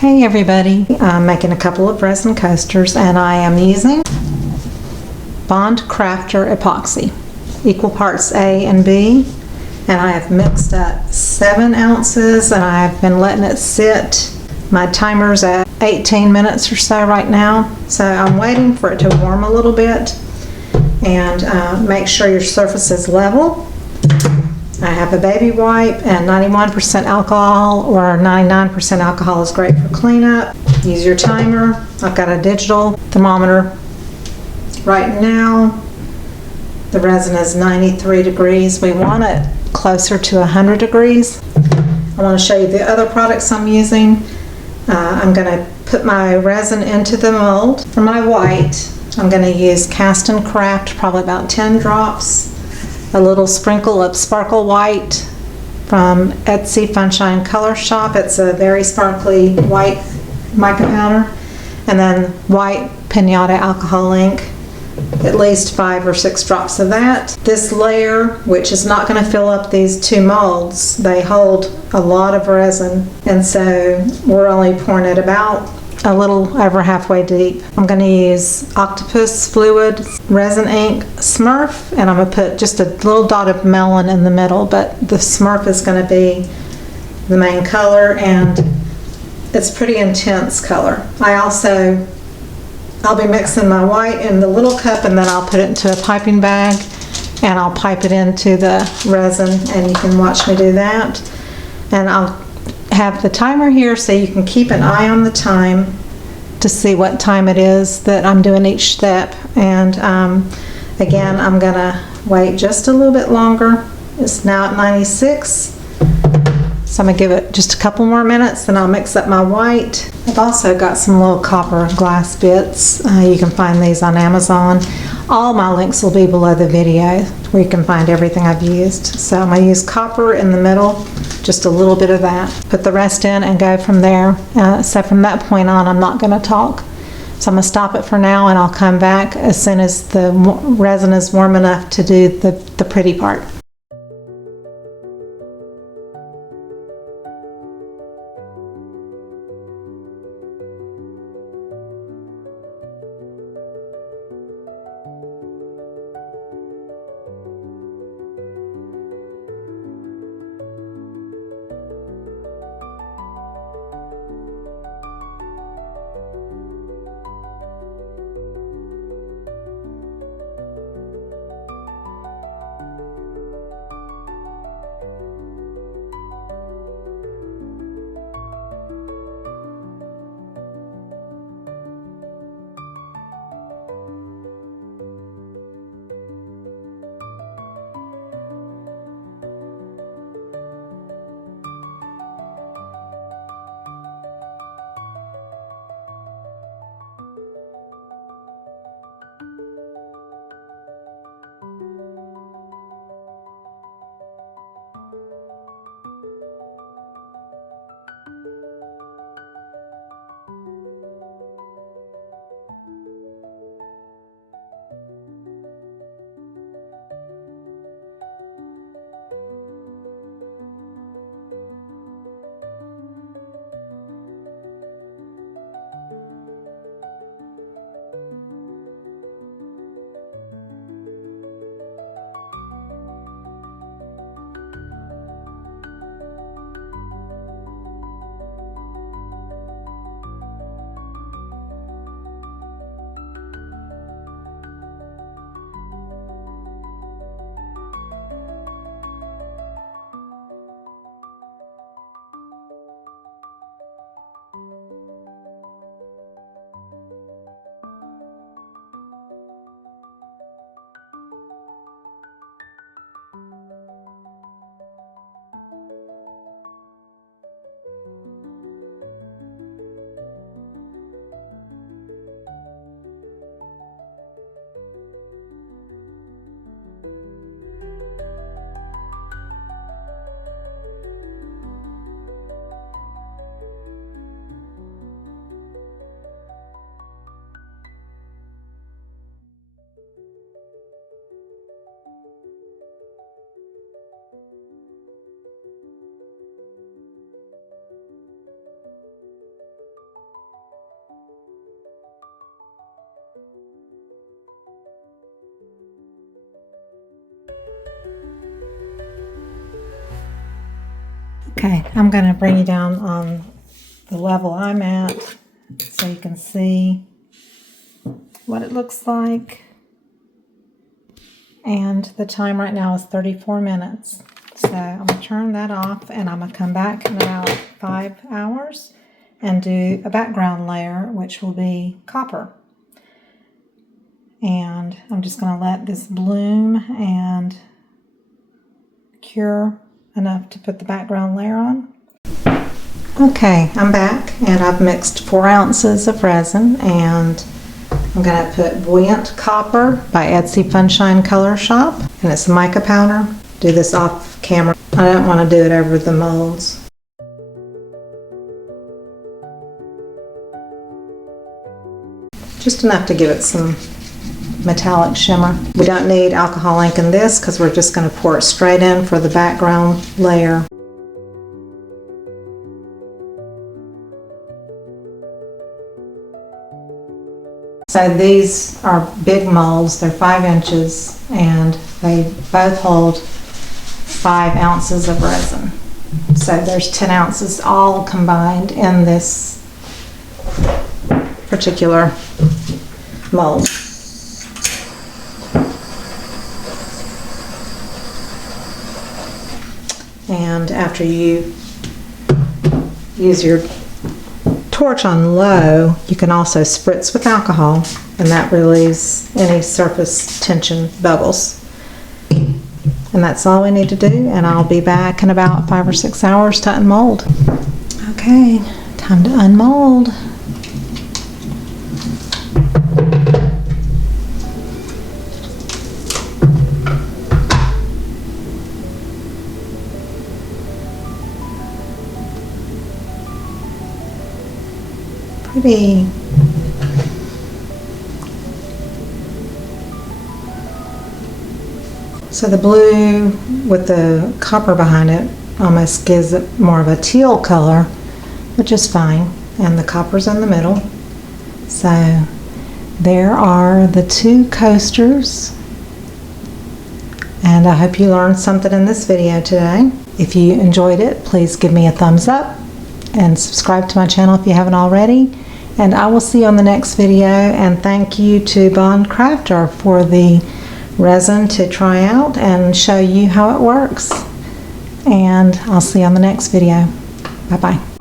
Hey everybody, I'm making a couple of resin coasters and I am using Bond Craftor epoxy, equal parts A and B, and I have mixed up 7 ounces and I have been letting it sit. My timer's at 18 minutes or so right now, so I'm waiting for it to warm a little bit. And make sure your surface is level. I have a baby wipe and 91% alcohol or 99% alcohol is great for cleanup. Use your timer. I've got a digital thermometer. Right now the resin is 93 degrees. We want it closer to 100 degrees. I want to show you the other products I'm using. I'm going to put my resin into the mold. For my white, I'm going to use Cast and Craft, probably about 10 drops. A little sprinkle of sparkle white from Etsy Funshine Color Shop. It's a very sparkly white mica powder. And then white Pinata alcohol ink, at least 5 or 6 drops of that. This layer, which is not going to fill up these 2 molds, they hold a lot of resin, and so we're only pouring it about a little over halfway deep. I'm going to use Octopus Fluid Resin Ink Smurf, and I'm going to put just a little dot of melon in the middle, but the Smurf is going to be the main color, and it's pretty intense color. I'll be mixing my white in the little cup, and then I'll put it into a piping bag, and I'll pipe it into the resin, and you can watch me do that. And I'll have the timer here so you can keep an eye on the time to see what time it is that I'm doing each step. And again, I'm gonna wait just a little bit longer. It's now at 96, so I'm gonna give it just a couple more minutes, then I'll mix up my white. I've also got some little copper glass bits. You can find these on Amazon. All my links will be below the video where you can find everything I've used. So I'm going to use copper in the middle, just a little bit of that. Put the rest in and go from there. So from that point on, I'm not going to talk. So I'm going to stop it for now, and I'll come back as soon as the resin is warm enough to do the pretty part. Okay, I'm going to bring you down on the level I'm at so you can see what it looks like. And the time right now is 34 minutes. So I'm going to turn that off and I'm going to come back in about 5 hours and do a background layer, which will be copper. And I'm just going to let this bloom and cure enough to put the background layer on. Okay, I'm back and I've mixed 4 ounces of resin, and I'm going to put Buoyant Copper by Etsy Funshine Color Shop, and it's mica powder. Do this off camera. I don't want to do it over the molds. Just enough to give it some metallic shimmer. We don't need alcohol ink in this because we're just going to pour it straight in for the background layer. So these are big molds. They're 5 inches and they both hold 5 ounces of resin. So there's 10 ounces all combined in this particular mold. And after you use your torch on low, you can also spritz with alcohol, and that relieves any surface tension bubbles. And that's all we need to do, and I'll be back in about 5 or 6 hours to unmold. Okay, time to unmold. Pretty. So the blue with the copper behind it almost gives it more of a teal color, which is fine, and the copper's in the middle. So there are the 2 coasters, and I hope you learned something in this video today. If you enjoyed it, please give me a thumbs up and subscribe to my channel if you haven't already. And I will see you on the next video, and thank you to Craftor for the resin to try out and show you how it works. And I'll see you on the next video. Bye bye.